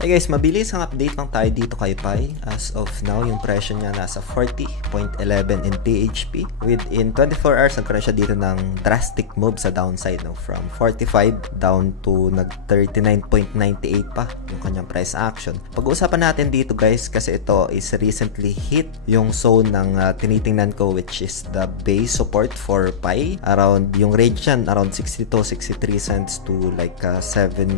Hey guys, mabilis ang update lang tayo dito kay Pi. As of now, yung presyo niya nasa 40.11 in PHP. Within 24 hours, nagkaroon siya dito ng drastic move sa downside, no? From 45 down to nag 39.98 pa yung kanyang price action. Pag-uusapan natin dito guys, kasi ito is recently hit yung zone ng tinitingnan ko, which is the base support for Pi. Around yung range yan, around 62-63 cents to like 70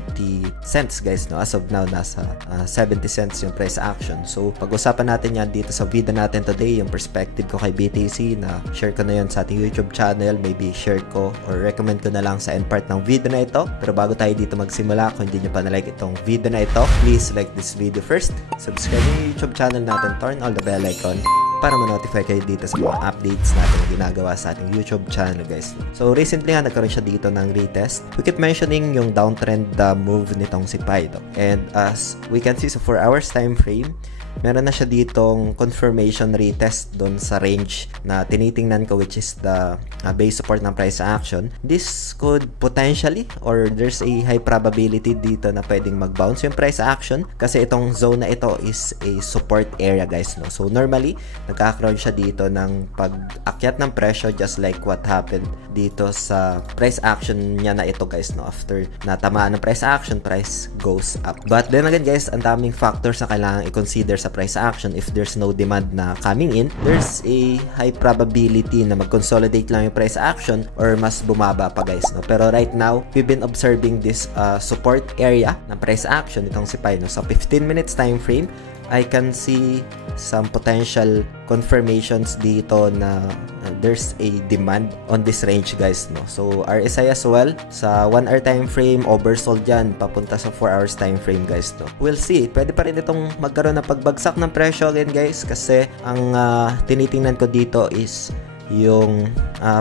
cents guys, no? As of now, nasa 70 cents yung price action. So, pag-usapan natin yan dito sa video natin today, yung perspective ko kay BTC na share ko na yun sa ating YouTube channel. Maybe share ko or recommend ko na lang sa end part ng video na ito. Pero bago tayo dito magsimula, kung hindi nyo pa na-like itong video na ito, please like this video first. Subscribe yung YouTube channel natin, turn on the bell icon para ma-notify kayo dito sa mga updates natin na ginagawa sa ating YouTube channel guys. So recently nga nagkaroon siya dito ng retest. We keep mentioning yung downtrend move nitong si Pi. And as we can see sa 4 hours time frame, meron na siya ditong confirmation retest doon sa range na tinitingnan ko, which is the base support ng price action. This could potentially, or there's a high probability dito na pwedeng mag-bounce yung price action kasi itong zone na ito is a support area guys, no? So normally, nagkakaroon siya dito ng pag-akyat ng presyo just like what happened dito sa price action niya na ito guys, no? After natamaan ng price action, price goes up. But then again guys, ang daming factors na kailangan i-consider sa price action. If there's no demand na coming in, there's a high probability na mag-consolidate lang yung price action or mas bumaba pa guys, no? Pero right now, we've been observing this support area ng price action itong si Pi, no? Sa 15 minutes time frame, I can see some potential confirmations dito na there's a demand on this range guys, no? So RSI as well sa 1 hour time frame, oversold yan papunta sa 4 hours time frame guys, no? We'll see, pwede pa rin itong magkaroon ng pagbagsak ng presyo again guys, kasi ang tinitingnan ko dito is yung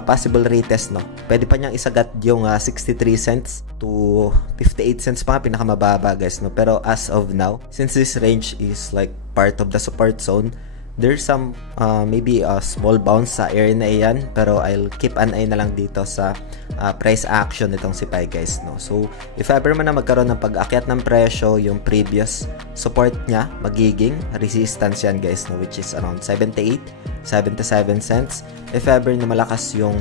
possible retest, no? Pwede pa niyang isagat yung 63 cents to 58 cents pa, pinakamababa guys, no? Pero as of now, since this range is like part of the support zone, there's some maybe a small bounce sa area na iyan, pero I'll keep an eye na lang dito sa price action nitong si Pi guys, no? So if ever man na magkaroon ng pag-akyat ng presyo, yung previous support niya magiging resistance yan guys, no? Which is around 77 cents. If ever na malakas yung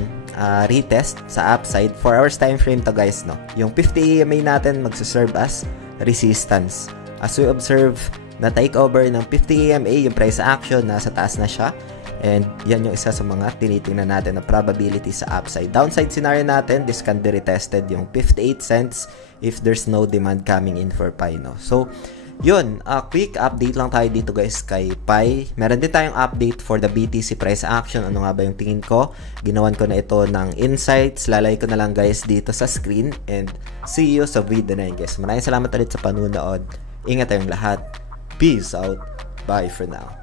retest sa upside, 4 hours time frame to guys, no? Yung 50 EMA natin magsuserve as resistance. As we observe na takeover ng 50 EMA, yung price action nasa taas na siya, and yan yung isa sa mga tinitingnan natin na probability sa upside. Downside scenario natin, this can be retested yung 58 cents if there's no demand coming in for Pi, no? So yun, quick update lang tayo dito guys kay Pi. Meron din tayong update for the BTC price action. Ano nga ba yung tingin ko? Ginawan ko na ito ng insights. Lalay ko na lang guys dito sa screen, and see you sa video na yun guys. Maraming salamat ulit sa panunood. Ingat tayong lahat. Peace out. Bye for now.